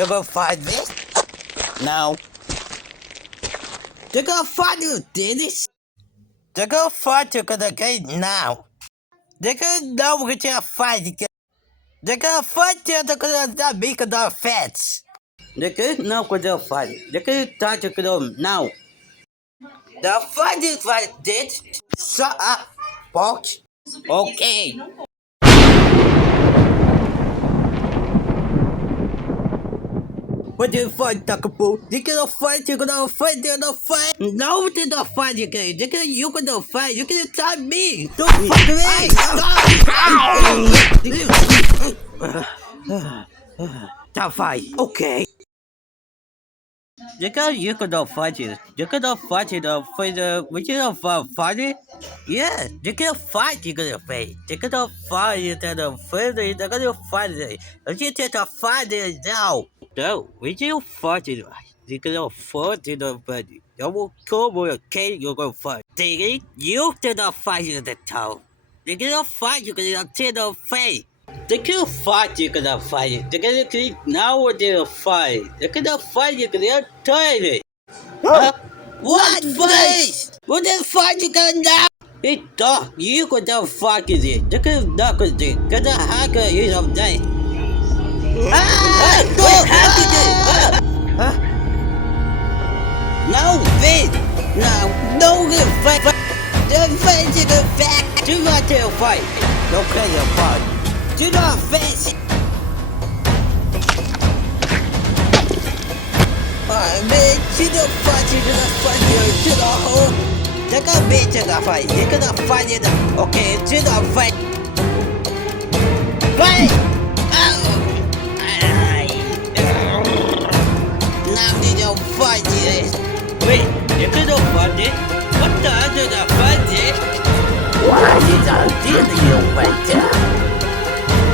You gonna find me? No. They're gonna find you, Dennis. They're gonna find you gonna get now. They're gonna know what you're fighting. They're gonna fight you, they're gonna make the fence. They're gonna know what they're fighting. They're gonna touch you now. The fight is like this. Shut up, box. Okay. What do you fight, Takapu? You're gonna fight, you're gonna fight, you're gonna fight. No, they're not fight, you're gonna fight, you're gonna try me. Don't fight me. Don't fight, okay. You gonna fight you. You're gonna fight it for the, what you gonna fight it? Yeah, you can fight, you're gonna fight. You're gonna fight it and further, you're gonna fight it. If you take a fight it now. No, when you fight it, you're gonna fight it, but you will come with a cane, you're gonna fight. Diggy, you did not fight it at the town. You're gonna fight, you're gonna take the fight. They can fight, you're gonna fight. They're gonna click now or they'll fight. They're gonna fight, you're gonna turn it. Huh? What face? What the fuck you gonna now? Hey dog, you gonna fuck is it? They're gonna knock with it. Gonna hack it of day. What happened? Huh? No, bitch! No good fight! The fight is a fact! Do not tell fight! Don't play your part! Do not face! Alright, man, you don't fight, you're gonna fight you to the hole! They're gonna beat you gonna fight! You're gonna fight it! Okay, you don't fight! Fight! Now they don't fight it! Wait, you couldn't fight it? What the hell did I fight it? Why did I do you right there?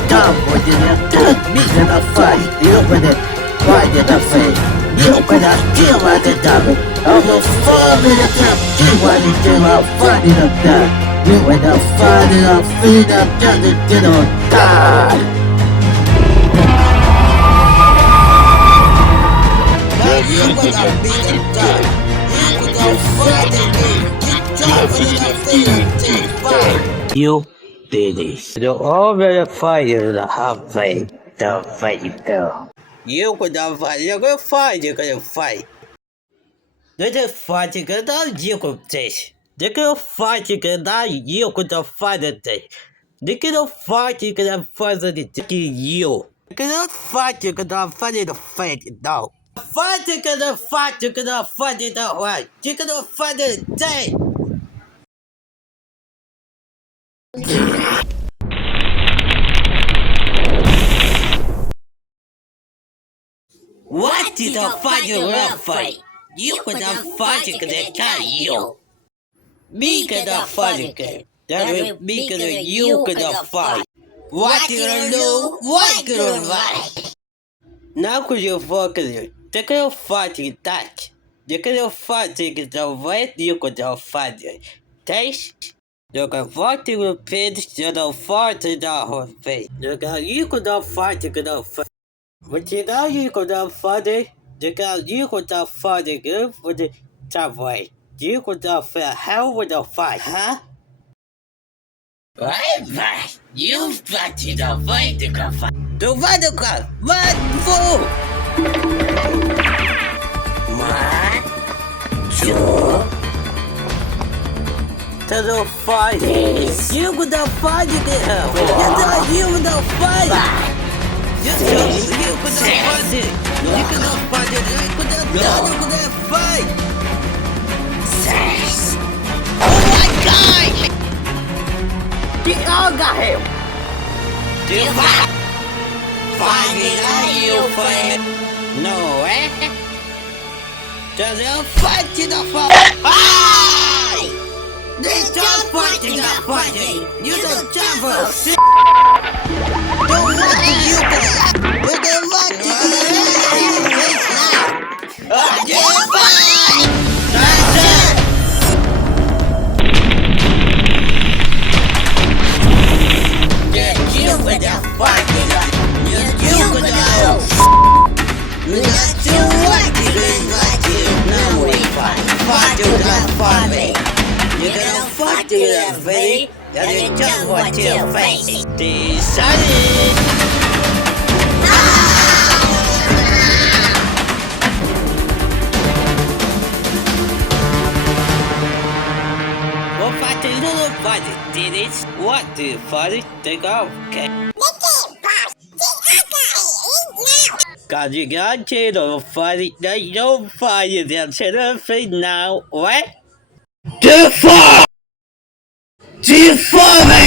Now what did I do? Me gonna fight, you gonna fight in the face. You gonna kill at the double. Almost 4 minutes up, you wanna kill out fighting up there. You wanna fight it up, feed up, get on die. You gonna be the dog. You gonna fight me. You did it. You already fired the half fight. The fight though. You gonna fight. You're gonna fight. You're gonna fight. They're just fighting. You gonna take. They're gonna fight. You're gonna fight it. They're gonna fight. You're gonna fight it. You. You're gonna fight. You're gonna fight the fight now. Fight, you're gonna fight it out right. You're gonna fight it day. What did the fight you will fight? You gonna fight it gonna kill you. Me gonna fight it. That will me gonna you gonna fight. What you gonna do? What you gonna fight? Now could you focus it? They're gonna fight it that. They're gonna fight it the way you could fight it. Taste? They're gonna fight it with pins, you're gonna fight it out her face. You could fight it, fight. But you know you could fight it. You could fight it good for the top way. You could fight hell with the fight, huh? Right. You fight it the way to go fight. The way to go. What for? One, two. To the fight. You could fight it. You could fight. You could fight it. You could fight it. You could fight. Six. Oh my God! We all got him. You fight. Find it out, you fight. No, eh? Does it fight in the fight? Aye! They don't fight in the fighting. You don't travel. Don't want to you can. You can fight in the fight now. You fight! That's it! Yeah, you with the fighting. You with the gonna fight me. You're gonna fight to the ready, and you just want to face. Decided. We'll fight a little fight, Dennis. What do you fight? Take off, okay? Cause you got to the fight, they don't fight you, they'll set a thing now, what? Defy! Defy me!